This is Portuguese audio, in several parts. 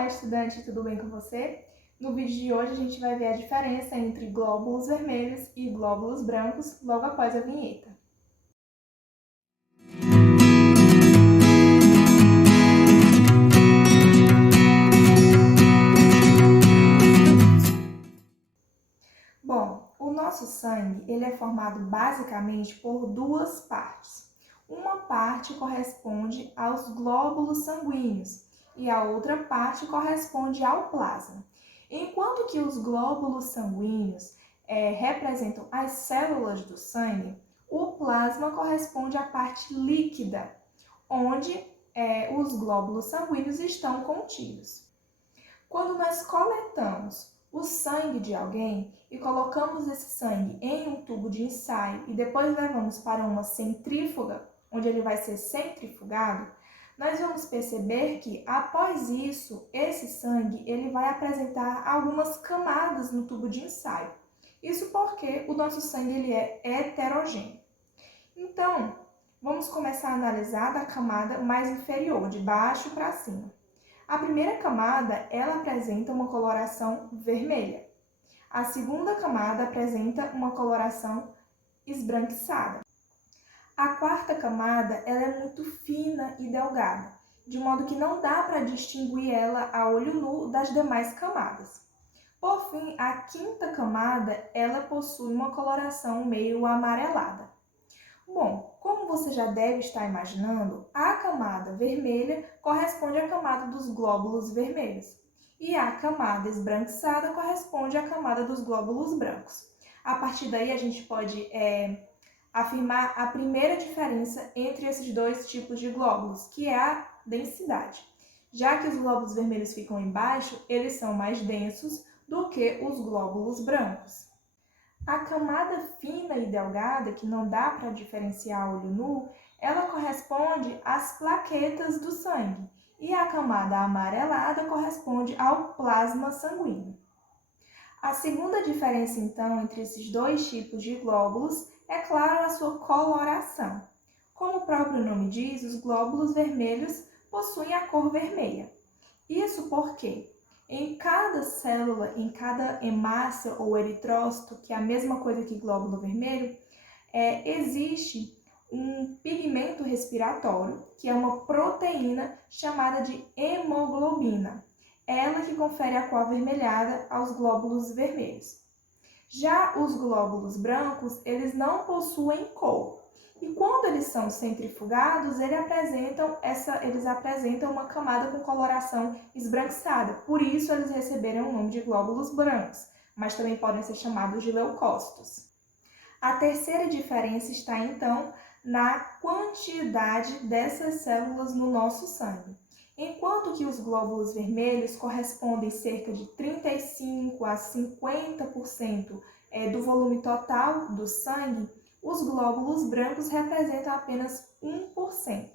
Olá, estudante, tudo bem com você? No vídeo de hoje a gente vai ver a diferença entre glóbulos vermelhos e glóbulos brancos logo após a vinheta. Bom, o nosso sangue ele é formado basicamente por duas partes. Uma parte corresponde aos glóbulos sanguíneos e a outra parte corresponde ao plasma. Enquanto que os glóbulos sanguíneos representam as células do sangue, o plasma corresponde à parte líquida, onde os glóbulos sanguíneos estão contidos. Quando nós coletamos o sangue de alguém e colocamos esse sangue em um tubo de ensaio e depois levamos para uma centrífuga, onde ele vai ser centrifugado, nós vamos perceber que, após isso, esse sangue ele vai apresentar algumas camadas no tubo de ensaio. Isso porque o nosso sangue ele é heterogêneo. Então, vamos começar a analisar da camada mais inferior, de baixo para cima. A primeira camada, ela apresenta uma coloração vermelha. A segunda camada apresenta uma coloração esbranquiçada. A quarta camada, ela é muito fina e delgada, de modo que não dá para distinguir ela a olho nu das demais camadas. Por fim, a quinta camada, ela possui uma coloração meio amarelada. Bom, como você já deve estar imaginando, a camada vermelha corresponde à camada dos glóbulos vermelhos e a camada esbranquiçada corresponde à camada dos glóbulos brancos. A partir daí, a gente pode afirmar a primeira diferença entre esses dois tipos de glóbulos, que é a densidade. Já que os glóbulos vermelhos ficam embaixo, eles são mais densos do que os glóbulos brancos. A camada fina e delgada, que não dá para diferenciar a olho nu, ela corresponde às plaquetas do sangue e a camada amarelada corresponde ao plasma sanguíneo. A segunda diferença, então, entre esses dois tipos de glóbulos é, claro, a sua coloração. Como o próprio nome diz, os glóbulos vermelhos possuem a cor vermelha. Isso porque em cada célula, em cada hemácia ou eritrócito, que é a mesma coisa que glóbulo vermelho, existe um pigmento respiratório, que é uma proteína chamada de hemoglobina. Ela que confere a cor avermelhada aos glóbulos vermelhos. Já os glóbulos brancos, eles não possuem cor. E quando eles são centrifugados, eles apresentam uma camada com coloração esbranquiçada. Por isso, eles receberam o nome de glóbulos brancos, mas também podem ser chamados de leucócitos. A terceira diferença está, então, na quantidade dessas células no nosso sangue. Enquanto que os glóbulos vermelhos correspondem cerca de 35 a 50% do volume total do sangue, os glóbulos brancos representam apenas 1%.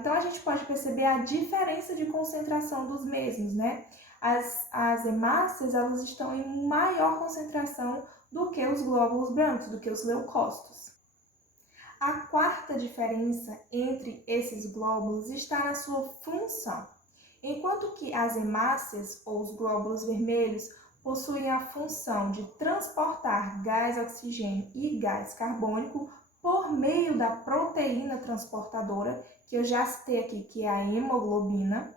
Então, a gente pode perceber a diferença de concentração dos mesmos, né? As hemácias, elas estão em maior concentração do que os glóbulos brancos, do que os leucócitos. A quarta diferença entre esses glóbulos está na sua função. Enquanto que as hemácias, ou os glóbulos vermelhos, possuem a função de transportar gás oxigênio e gás carbônico por meio da proteína transportadora, que eu já citei aqui, que é a hemoglobina,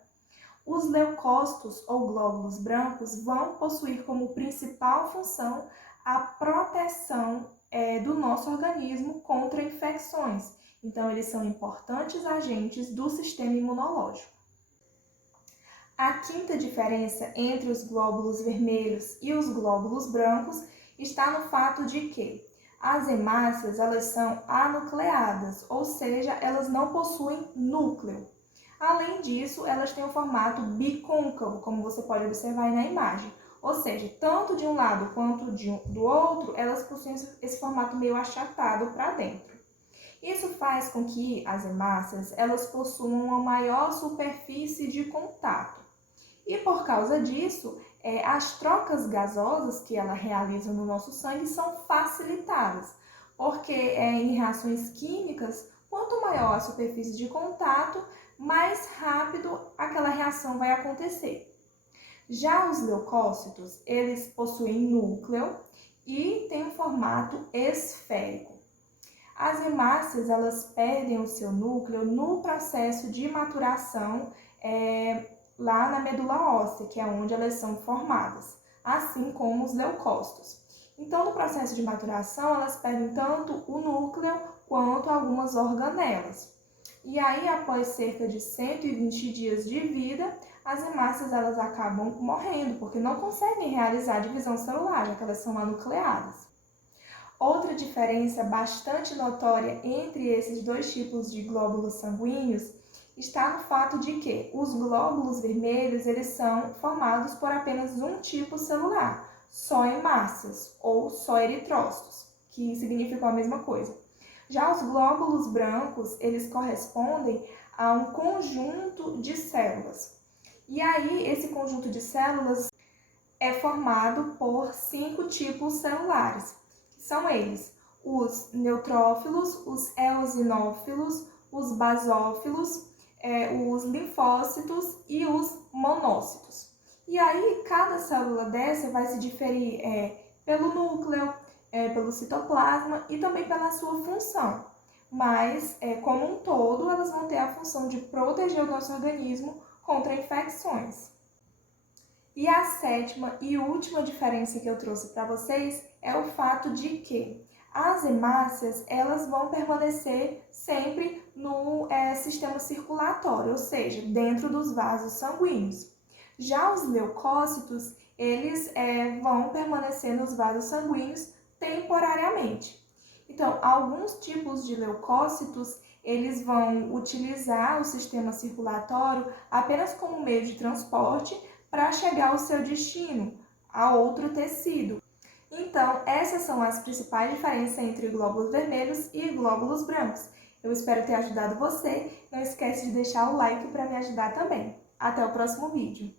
os leucócitos ou glóbulos brancos vão possuir como principal função a proteção do nosso organismo contra infecções. Então, eles são importantes agentes do sistema imunológico. A quinta diferença entre os glóbulos vermelhos e os glóbulos brancos está no fato de que as hemácias, elas são anucleadas, ou seja, elas não possuem núcleo. Além disso, elas têm um formato bicôncavo, como você pode observar aí na imagem. Ou seja, tanto de um lado quanto do outro, elas possuem esse formato meio achatado para dentro. Isso faz com que as hemácias elas possuam uma maior superfície de contato. E por causa disso, as trocas gasosas que ela realiza no nosso sangue são facilitadas, porque em reações químicas, quanto maior a superfície de contato, mais rápido aquela reação vai acontecer. Já os leucócitos, eles possuem núcleo e têm um formato esférico. As hemácias, elas perdem o seu núcleo no processo de maturação lá na medula óssea, que é onde elas são formadas, assim como os leucócitos. Então, no processo de maturação, elas perdem tanto o núcleo quanto algumas organelas. E aí, após cerca de 120 dias de vida, as hemácias elas acabam morrendo, porque não conseguem realizar a divisão celular, já que elas são anucleadas. Outra diferença bastante notória entre esses dois tipos de glóbulos sanguíneos está no fato de que os glóbulos vermelhos eles são formados por apenas um tipo celular, só hemácias ou só eritrócitos, que significam a mesma coisa. Já os glóbulos brancos, eles correspondem a um conjunto de células. E aí, esse conjunto de células é formado por 5 tipos celulares, que são eles: os neutrófilos, os eosinófilos, os basófilos, os linfócitos e os monócitos. E aí, cada célula dessa vai se diferir pelo núcleo, pelo citoplasma e também pela sua função. Mas, como um todo, elas vão ter a função de proteger o nosso organismo contra infecções. E a sétima e última diferença que eu trouxe para vocês é o fato de que as hemácias elas vão permanecer sempre no sistema circulatório, ou seja, dentro dos vasos sanguíneos. Já os leucócitos, eles vão permanecer nos vasos sanguíneos temporariamente. Então, alguns tipos de leucócitos, eles vão utilizar o sistema circulatório apenas como meio de transporte para chegar ao seu destino, a outro tecido. Então, essas são as principais diferenças entre glóbulos vermelhos e glóbulos brancos. Eu espero ter ajudado você. Não esquece de deixar o like para me ajudar também. Até o próximo vídeo.